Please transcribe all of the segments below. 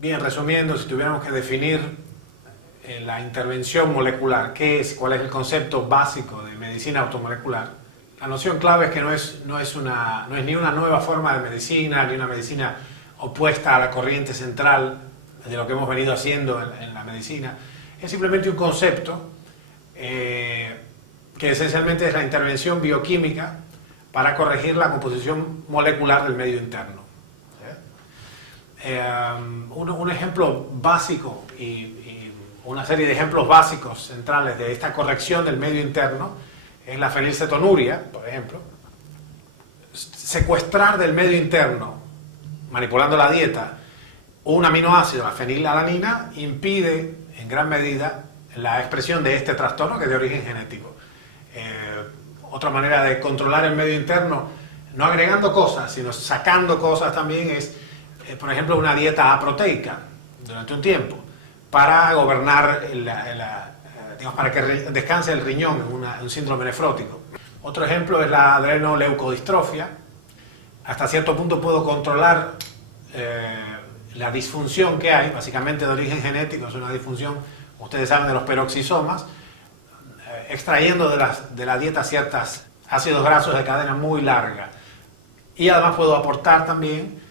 Bien, resumiendo, si tuviéramos que definir la intervención molecular, ¿qué es? ¿Cuál es el concepto básico de medicina automolecular? La noción clave es que no es ni una nueva forma de medicina, ni una medicina opuesta a la corriente central de lo que hemos venido haciendo en la medicina. Es simplemente un concepto que esencialmente es la intervención bioquímica para corregir la composición molecular del medio interno. Un ejemplo básico y una serie de ejemplos básicos centrales de esta corrección del medio interno es la fenilcetonuria, por ejemplo. Secuestrar del medio interno, manipulando la dieta, un aminoácido, la fenilalanina, impide en gran medida la expresión de este trastorno que es de origen genético. Otra manera de controlar el medio interno, no agregando cosas, sino sacando cosas también, es, por ejemplo, una dieta aproteica durante un tiempo, para gobernar, digamos, para que descanse el riñón en un síndrome nefrótico. Otro ejemplo es la adrenoleucodistrofia. Hasta cierto punto puedo controlar la disfunción que hay, básicamente de origen genético, es una disfunción, ustedes saben, de los peroxisomas, extrayendo de la dieta ciertos ácidos grasos de cadena muy larga. Y además puedo aportar también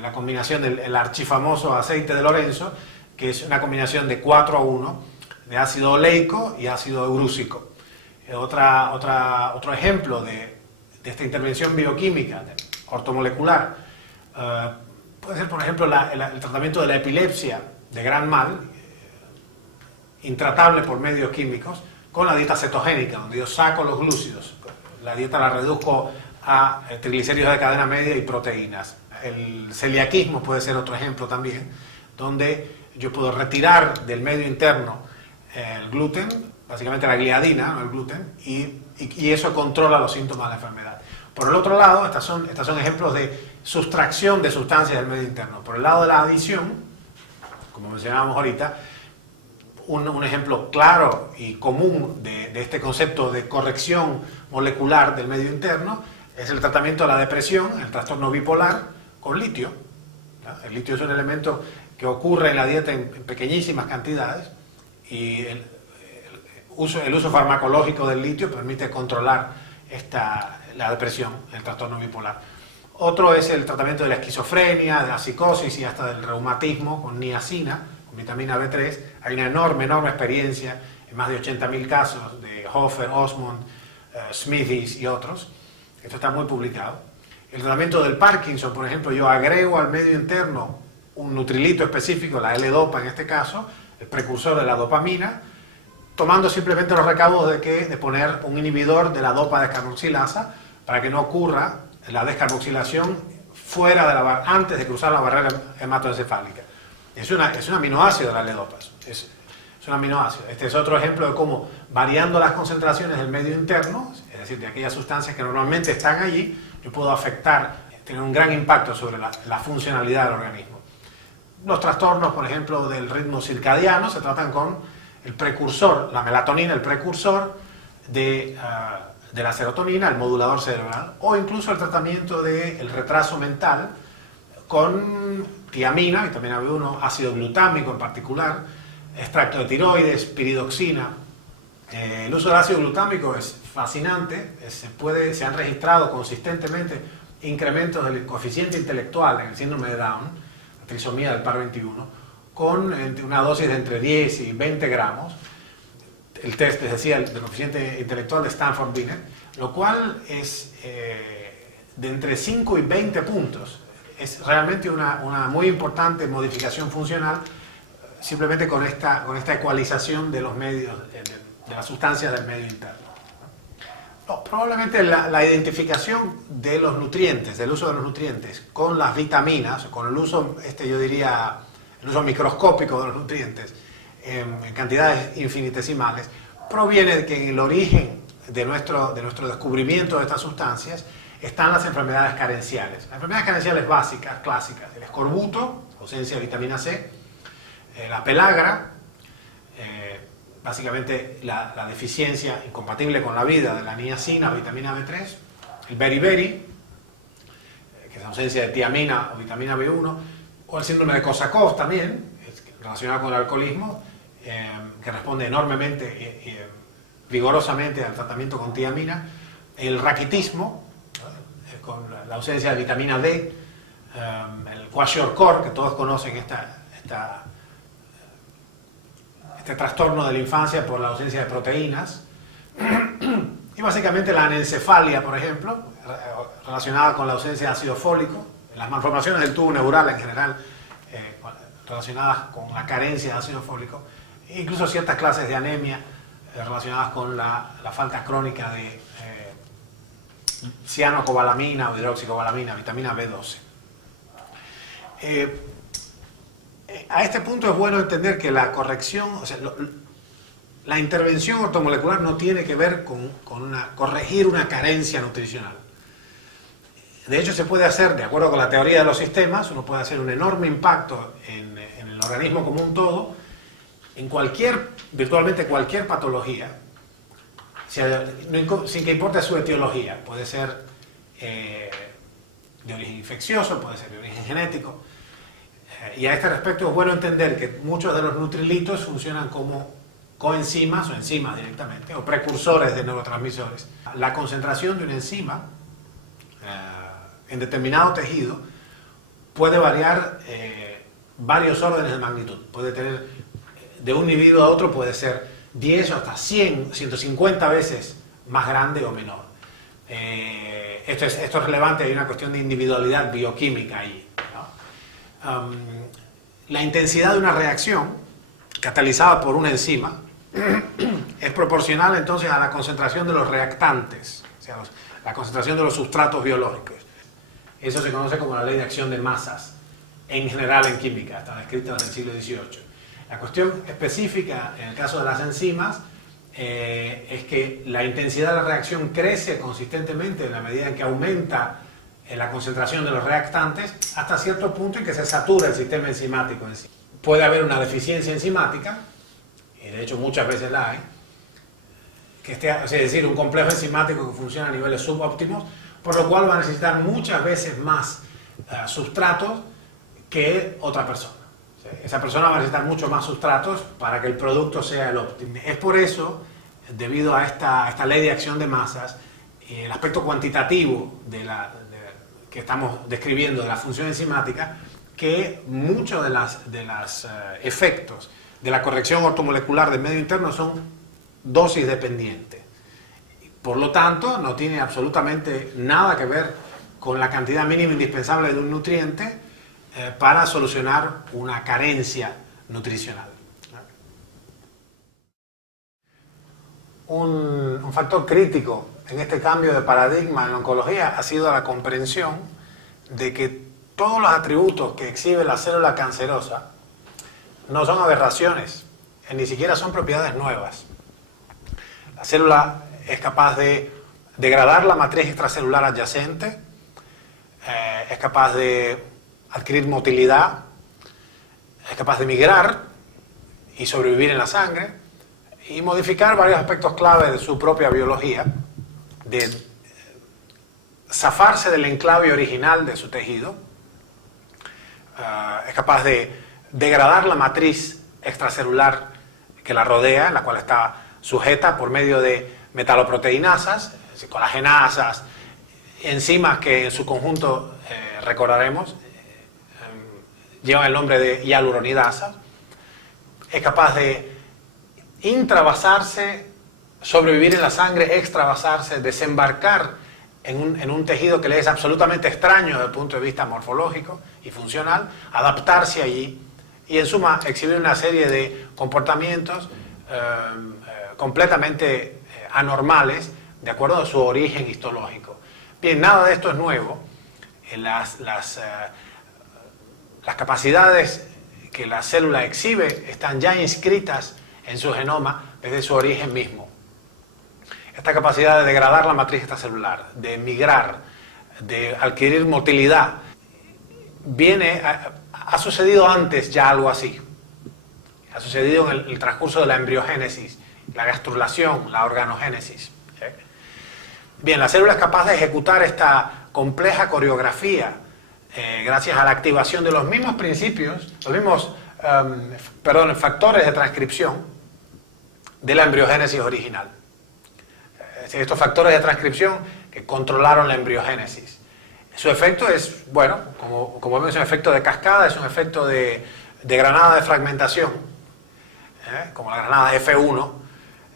la combinación del archifamoso aceite de Lorenzo, que es una combinación de 4:1 de ácido oleico y ácido eurúsico. Otro ejemplo de esta intervención bioquímica ortomolecular puede ser, por ejemplo, el tratamiento de la epilepsia de gran mal, intratable por medios químicos, con la dieta cetogénica, donde yo saco los glúcidos. La dieta la reduzco a triglicéridos de cadena media y proteínas. El celiaquismo puede ser otro ejemplo también, donde yo puedo retirar del medio interno el gluten, básicamente la gliadina, no el gluten, y eso controla los síntomas de la enfermedad. Por el otro lado, estos son ejemplos de sustracción de sustancias del medio interno. Por el lado de la adición, como mencionábamos ahorita, un ejemplo claro y común de este concepto de corrección molecular del medio interno es el tratamiento de la depresión, el trastorno bipolar, con litio. El litio es un elemento que ocurre en la dieta en pequeñísimas cantidades y el uso farmacológico del litio permite controlar la depresión, el trastorno bipolar. Otro es el tratamiento de la esquizofrenia, de la psicosis y hasta del reumatismo con niacina, con vitamina B3. Hay una enorme experiencia en más de 80.000 casos de Hofer, Osmond, Smithies y otros. Esto está muy publicado. El tratamiento del Parkinson, por ejemplo, yo agrego al medio interno un nutrilito específico, la L-Dopa en este caso, el precursor de la dopamina, tomando simplemente los recaudos de poner un inhibidor de la dopa-descarboxilasa para que no ocurra la descarboxilación antes de cruzar la barrera hematoencefálica. Es un aminoácido de la L-Dopa, es un aminoácido. Este es otro ejemplo de cómo, variando las concentraciones del medio interno, es decir, de aquellas sustancias que normalmente están allí, yo puedo tener un gran impacto sobre la funcionalidad del organismo. Los trastornos, por ejemplo, del ritmo circadiano se tratan con el precursor, la melatonina, el precursor de la serotonina, el modulador cerebral, o incluso el tratamiento del retraso mental con tiamina, vitamina B1, ácido glutámico en particular, extracto de tiroides, piridoxina. El uso del ácido glutámico es fascinante, se han registrado consistentemente incrementos del coeficiente intelectual en el síndrome de Down, la trisomía del par 21, con una dosis de entre 10 y 20 gramos. El test, les decía, del coeficiente intelectual de Stanford-Binet, lo cual es de entre 5 y 20 puntos. Es realmente una muy importante modificación funcional, simplemente con esta ecualización de los medios, de las sustancias del medio interno. Probablemente la identificación de los nutrientes, del uso de los nutrientes con las vitaminas, con el uso, yo diría, el uso microscópico de los nutrientes en cantidades infinitesimales, proviene de que en el origen de nuestro descubrimiento de estas sustancias están las enfermedades carenciales. Las enfermedades carenciales básicas, clásicas, el escorbuto, ausencia de vitamina C, la pelagra, básicamente la deficiencia incompatible con la vida de la niacina o vitamina B3, el beriberi, que es ausencia de tiamina o vitamina B1, o el síndrome de Korsakoff también, relacionado con el alcoholismo, que responde enormemente, vigorosamente al tratamiento con tiamina. El raquitismo, con la ausencia de vitamina D, el kwashiorkor, que todos conocen este trastorno de la infancia por la ausencia de proteínas, y básicamente la anencefalia, por ejemplo, relacionada con la ausencia de ácido fólico, las malformaciones del tubo neural en general, relacionadas con la carencia de ácido fólico, e incluso ciertas clases de anemia relacionadas con la falta crónica de cianocobalamina o hidroxicobalamina, vitamina B12. A este punto es bueno entender que la corrección, o sea, la intervención ortomolecular no tiene que ver con corregir una carencia nutricional. De hecho, se puede hacer, de acuerdo con la teoría de los sistemas, uno puede hacer un enorme impacto en el organismo como un todo, en virtualmente cualquier patología, sin que importe su etiología. Puede ser de origen infeccioso, puede ser de origen genético. Y a este respecto es bueno entender que muchos de los nutrilitos funcionan como coenzimas o enzimas directamente, o precursores de neurotransmisores. La concentración de una enzima en determinado tejido puede variar varios órdenes de magnitud. Puede tener, de un individuo a otro puede ser 10 o hasta 100, 150 veces más grande o menor. Esto es relevante, hay una cuestión de individualidad bioquímica ahí, ¿no? La intensidad de una reacción catalizada por una enzima es proporcional entonces a la concentración de los reactantes, o sea, la concentración de los sustratos biológicos. Eso se conoce como la ley de acción de masas, en general en química, está descrita en el siglo XVIII. La cuestión específica en el caso de las enzimas es que la intensidad de la reacción crece consistentemente en la medida en que aumenta la concentración de los reactantes hasta cierto punto en que se satura el sistema enzimático en sí. Puede haber una deficiencia enzimática, y de hecho muchas veces la hay, es decir, un complejo enzimático que funciona a niveles subóptimos, por lo cual va a necesitar muchas veces más sustratos que otra persona. O sea, esa persona va a necesitar mucho más sustratos para que el producto sea el óptimo. Es por eso, debido a esta ley de acción de masas, el aspecto cuantitativo que estamos describiendo de la función enzimática, que muchos de los efectos de la corrección ortomolecular del medio interno son dosis dependientes. Por lo tanto, no tiene absolutamente nada que ver con la cantidad mínima indispensable de un nutriente para solucionar una carencia nutricional. Un factor crítico en este cambio de paradigma en la oncología ha sido la comprensión de que todos los atributos que exhibe la célula cancerosa no son aberraciones, ni siquiera son propiedades nuevas. La célula es capaz de degradar la matriz extracelular adyacente, es capaz de adquirir motilidad, es capaz de migrar y sobrevivir en la sangre y modificar varios aspectos clave de su propia biología, de zafarse del enclave original de su tejido, es capaz de degradar la matriz extracelular que la rodea, en la cual está sujeta por medio de metaloproteinasas, colagenasas, enzimas que en su conjunto, recordaremos, llevan el nombre de hialuronidasas. Es capaz de intravasarse, sobrevivir en la sangre, extravasarse, desembarcar en un tejido que le es absolutamente extraño desde el punto de vista morfológico y funcional, adaptarse allí y en suma exhibir una serie de comportamientos completamente anormales de acuerdo a su origen histológico. Bien, nada de esto es nuevo. Las capacidades que la célula exhibe están ya inscritas en su genoma desde su origen mismo. Esta capacidad de degradar la matriz extracelular, de migrar, de adquirir motilidad, ha sucedido antes ya algo así. Ha sucedido en el transcurso de la embriogénesis, la gastrulación, la organogénesis. Bien, la célula es capaz de ejecutar esta compleja coreografía gracias a la activación de los mismos principios, los mismos factores de transcripción de la embriogénesis original. Estos factores de transcripción que controlaron la embriogénesis. Su efecto es, bueno, como vemos, es un efecto de cascada, es un efecto de granada de fragmentación, como la granada F1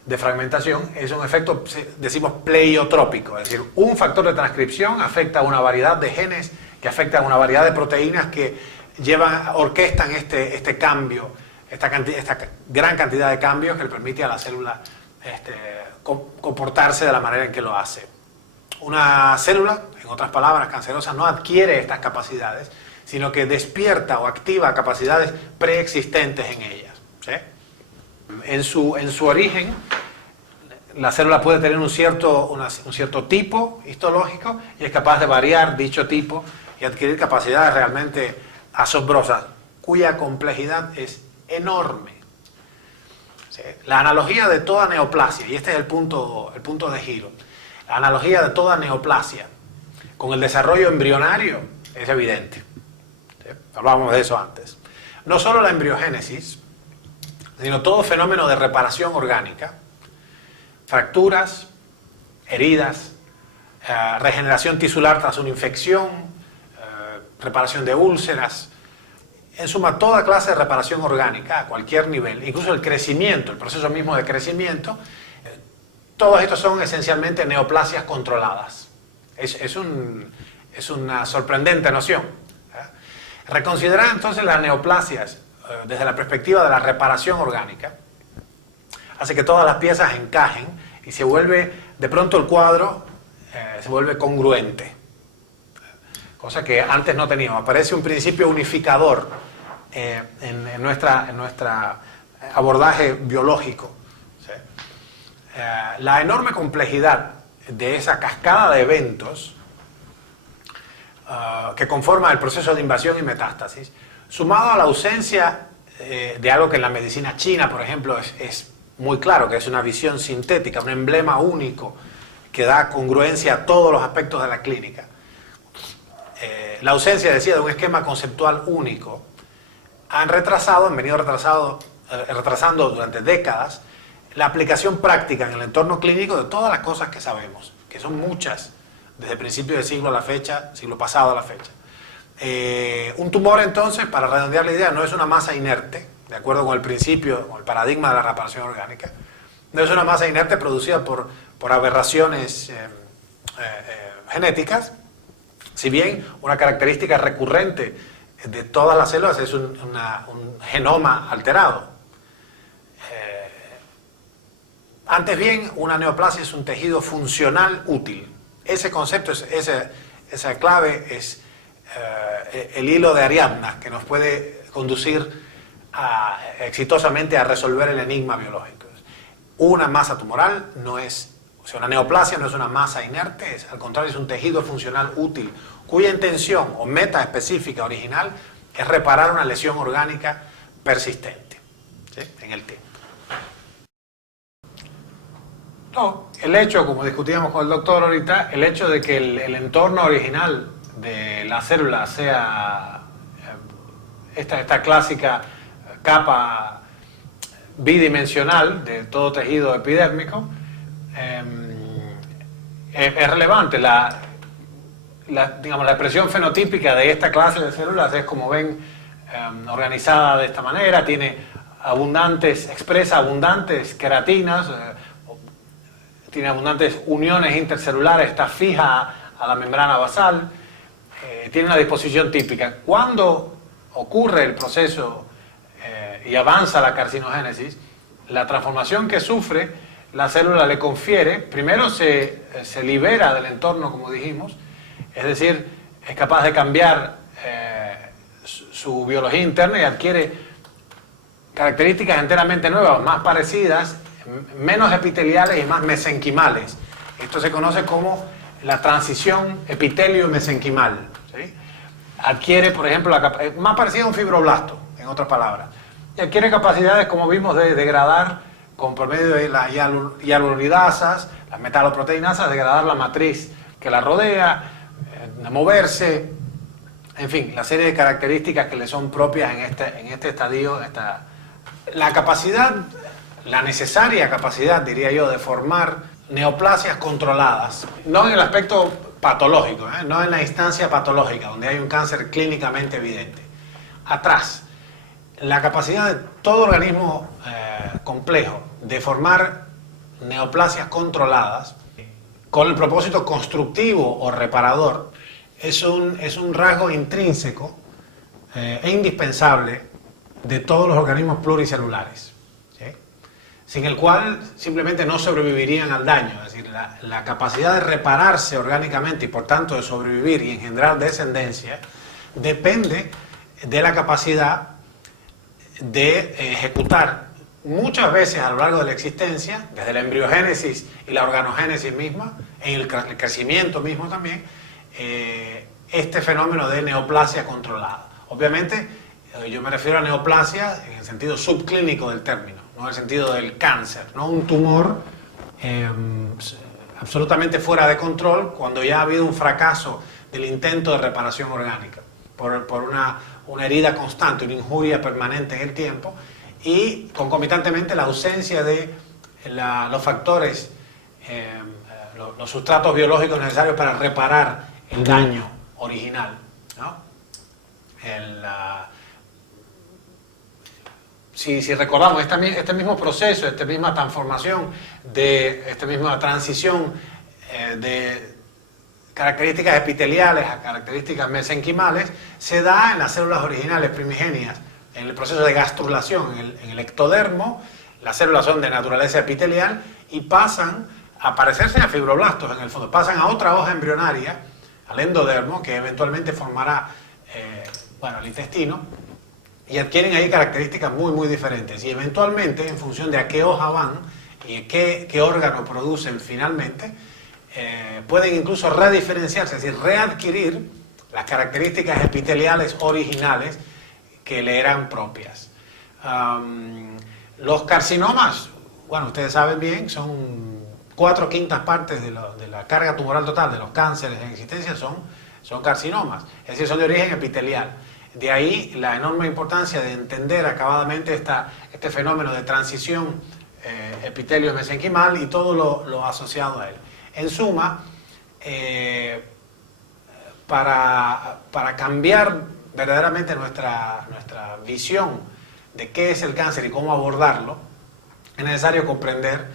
de fragmentación, es un efecto, decimos, pleiotrópico, es decir, un factor de transcripción afecta a una variedad de genes que afectan a una variedad de proteínas que orquestan este cambio, esta gran cantidad de cambios que le permite a la célula comportarse de la manera en que lo hace. Una célula, en otras palabras, cancerosa, no adquiere estas capacidades, sino que despierta o activa capacidades preexistentes en ellas, ¿sí? En su origen, la célula puede tener un cierto tipo histológico y es capaz de variar dicho tipo y adquirir capacidades realmente asombrosas, cuya complejidad es enorme. ¿Sí? La analogía de toda neoplasia, y este es el punto de giro, la analogía de toda neoplasia con el desarrollo embrionario es evidente. ¿Sí? Hablábamos de eso antes. No solo la embriogénesis, sino todo fenómeno de reparación orgánica, fracturas, heridas, regeneración tisular tras una infección, reparación de úlceras, en suma, toda clase de reparación orgánica a cualquier nivel, incluso el crecimiento, el proceso mismo de crecimiento, todos estos son esencialmente neoplasias controladas. Es una sorprendente noción. Reconsiderar entonces las neoplasias desde la perspectiva de la reparación orgánica hace que todas las piezas encajen y se vuelve, de pronto el cuadro se vuelve congruente, cosa que antes no teníamos. Aparece un principio unificador en nuestra abordaje biológico. ¿Sí? La enorme complejidad de esa cascada de eventos que conforma el proceso de invasión y metástasis, sumado a la ausencia de algo que en la medicina china, por ejemplo, es muy claro, que es una visión sintética, un emblema único que da congruencia a todos los aspectos de la clínica. La ausencia, decía, de un esquema conceptual único han venido retrasando durante décadas la aplicación práctica en el entorno clínico de todas las cosas que sabemos, que son muchas, desde el principio del siglo a la fecha, siglo pasado a la fecha. Un tumor, entonces, para redondear la idea, no es una masa inerte, de acuerdo con el principio, con el paradigma de la reparación orgánica, no es una masa inerte producida por aberraciones genéticas, si bien una característica recurrente de todas las células es un genoma alterado. Antes bien, una neoplasia es un tejido funcional útil. Ese concepto, esa clave es el hilo de Ariadna que nos puede conducir exitosamente a resolver el enigma biológico. Una masa tumoral no es, o sea, una neoplasia no es una masa inerte, al contrario, es un tejido funcional útil, cuya intención o meta específica original es reparar una lesión orgánica persistente, ¿sí? En el tiempo. No, el hecho, como discutíamos con el doctor ahorita, el hecho de que el entorno original de la célula sea esta clásica capa bidimensional de todo tejido epidérmico, es relevante. Digamos, la expresión fenotípica de esta clase de células es, como ven, organizada de esta manera, expresa abundantes queratinas, tiene abundantes uniones intercelulares, está fija a la membrana basal, tiene una disposición típica. Cuando ocurre el proceso y avanza la carcinogénesis, la transformación que sufre la célula le confiere, primero se libera del entorno, como dijimos, es decir, es capaz de cambiar su biología interna y adquiere características enteramente nuevas, más parecidas, menos epiteliales y más mesenquimales. Esto se conoce como la transición epitelio-mesenquimal, ¿sí? Adquiere, por ejemplo, más parecido a un fibroblasto, en otras palabras, y adquiere capacidades, como vimos, de degradar, por medio de las hialuronidasas, las metaloproteinasas, degradar la matriz que la rodea, de moverse, En fin, la serie de características que le son propias en este estadio, la capacidad, la necesaria capacidad, diría yo, de formar neoplasias controladas, no en el aspecto patológico, no en la instancia patológica, donde hay un cáncer clínicamente evidente. Atrás, la capacidad de todo organismo complejo de formar neoplasias controladas con el propósito constructivo o reparador es un rasgo intrínseco e indispensable de todos los organismos pluricelulares, ¿sí? Sin el cual simplemente no sobrevivirían al daño. Es decir, la capacidad de repararse orgánicamente y por tanto de sobrevivir y engendrar descendencia depende de la capacidad de ejecutar muchas veces a lo largo de la existencia, desde la embriogénesis y la organogénesis misma, en el crecimiento mismo también, este fenómeno de neoplasia controlada. Obviamente, yo me refiero a neoplasia en el sentido subclínico del término, no en el sentido del cáncer, no un tumor absolutamente fuera de control cuando ya ha habido un fracaso del intento de reparación orgánica por una herida constante, una injuria permanente en el tiempo y concomitantemente la ausencia de los factores, los sustratos biológicos necesarios para reparar el daño original, ¿no? Si recordamos este mismo proceso, esta misma transformación, esta misma transición de características epiteliales a características mesenquimales, se da en las células originales primigenias, en el proceso de gastrulación, en el ectodermo. Las células son de naturaleza epitelial y pasan a parecerse a fibroblastos en el fondo, pasan a otra hoja embrionaria, al endodermo, que eventualmente formará el intestino, y adquieren ahí características muy, muy diferentes. Y eventualmente, en función de a qué hoja van y qué órgano producen finalmente, pueden incluso rediferenciarse, es decir, readquirir las características epiteliales originales que le eran propias. Los carcinomas, bueno, ustedes saben bien, son 4/5 partes de la carga tumoral total de los cánceres en existencia son carcinomas, es decir, son de origen epitelial. De ahí la enorme importancia de entender acabadamente este fenómeno de transición epitelio-mesenquimal y todo lo asociado a él. En suma, para cambiar verdaderamente nuestra visión de qué es el cáncer y cómo abordarlo, es necesario comprender,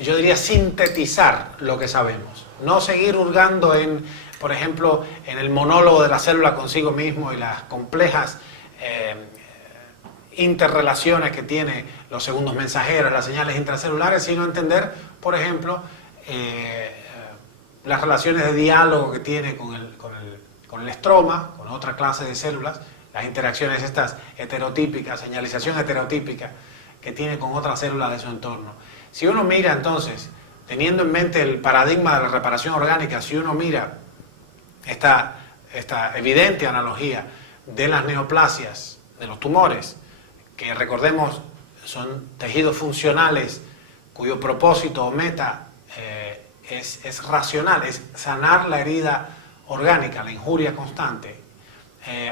yo diría, sintetizar lo que sabemos. No seguir hurgando por ejemplo, en el monólogo de la célula consigo mismo y las complejas interrelaciones que tiene los segundos mensajeros, las señales intracelulares, sino entender, por ejemplo, las relaciones de diálogo que tiene con el estroma, con otra clase de células, las interacciones estas heterotípicas, señalización heterotípica que tiene con otras células de su entorno. Si uno mira entonces, teniendo en mente el paradigma de la reparación orgánica, si uno mira esta evidente analogía de las neoplasias, de los tumores, que recordemos son tejidos funcionales cuyo propósito o meta es racional, es sanar la herida orgánica, la injuria constante,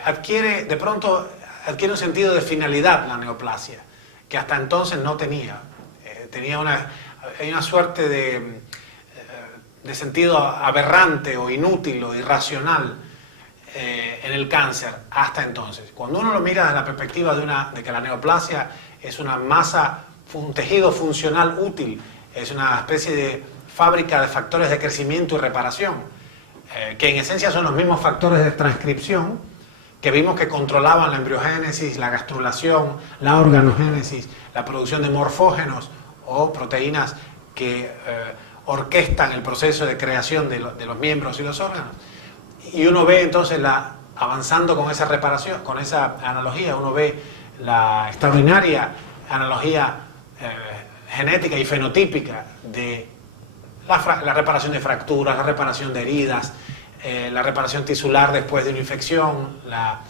adquiere un sentido de finalidad la neoplasia, que hasta entonces no tenía. Hay una suerte de sentido aberrante o inútil o irracional en el cáncer hasta entonces. Cuando uno lo mira desde la perspectiva de que la neoplasia es una masa, un tejido funcional útil, es una especie de fábrica de factores de crecimiento y reparación, que en esencia son los mismos factores de transcripción que vimos que controlaban la embriogénesis, la gastrulación, la organogénesis, la producción de morfógenos o proteínas que orquestan el proceso de creación de los miembros y los órganos. Y uno ve entonces, avanzando con esa reparación, con esa analogía, uno ve la extraordinaria analogía genética y fenotípica de la reparación de fracturas, la reparación de heridas, la reparación tisular después de una infección, la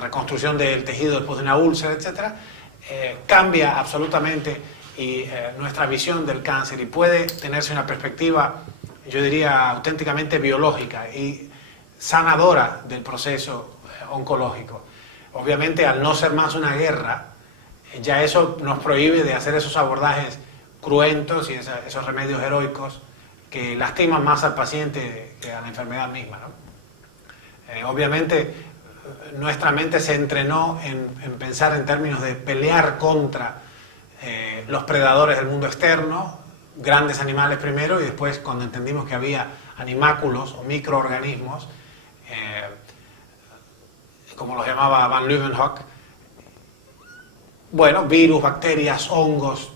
reconstrucción del tejido después de una úlcera, etc. Cambia absolutamente nuestra visión del cáncer y puede tenerse una perspectiva, yo diría, auténticamente biológica y sanadora del proceso oncológico. Obviamente, al no ser más una guerra, ya eso nos prohíbe de hacer esos abordajes cruentos y esos remedios heroicos que lastiman más al paciente que a la enfermedad misma, ¿no? Obviamente, nuestra mente se entrenó en pensar en términos de pelear contra los predadores del mundo externo, grandes animales primero, y después, cuando entendimos que había animáculos o microorganismos, como los llamaba Van Leeuwenhoek, bueno, virus, bacterias, hongos,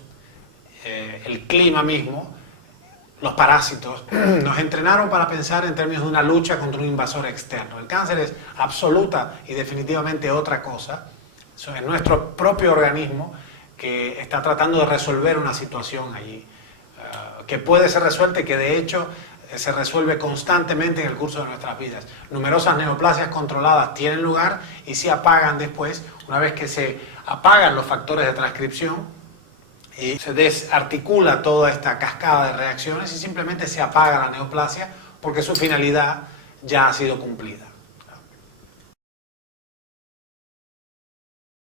el clima mismo, los parásitos, nos entrenaron para pensar en términos de una lucha contra un invasor externo. El cáncer es absoluta y definitivamente otra cosa. Eso es nuestro propio organismo que está tratando de resolver una situación allí, que puede ser resuelta y que de hecho se resuelve constantemente en el curso de nuestras vidas. Numerosas neoplasias controladas tienen lugar y se apagan después, una vez que se apagan los factores de transcripción y se desarticula toda esta cascada de reacciones y simplemente se apaga la neoplasia porque su finalidad ya ha sido cumplida.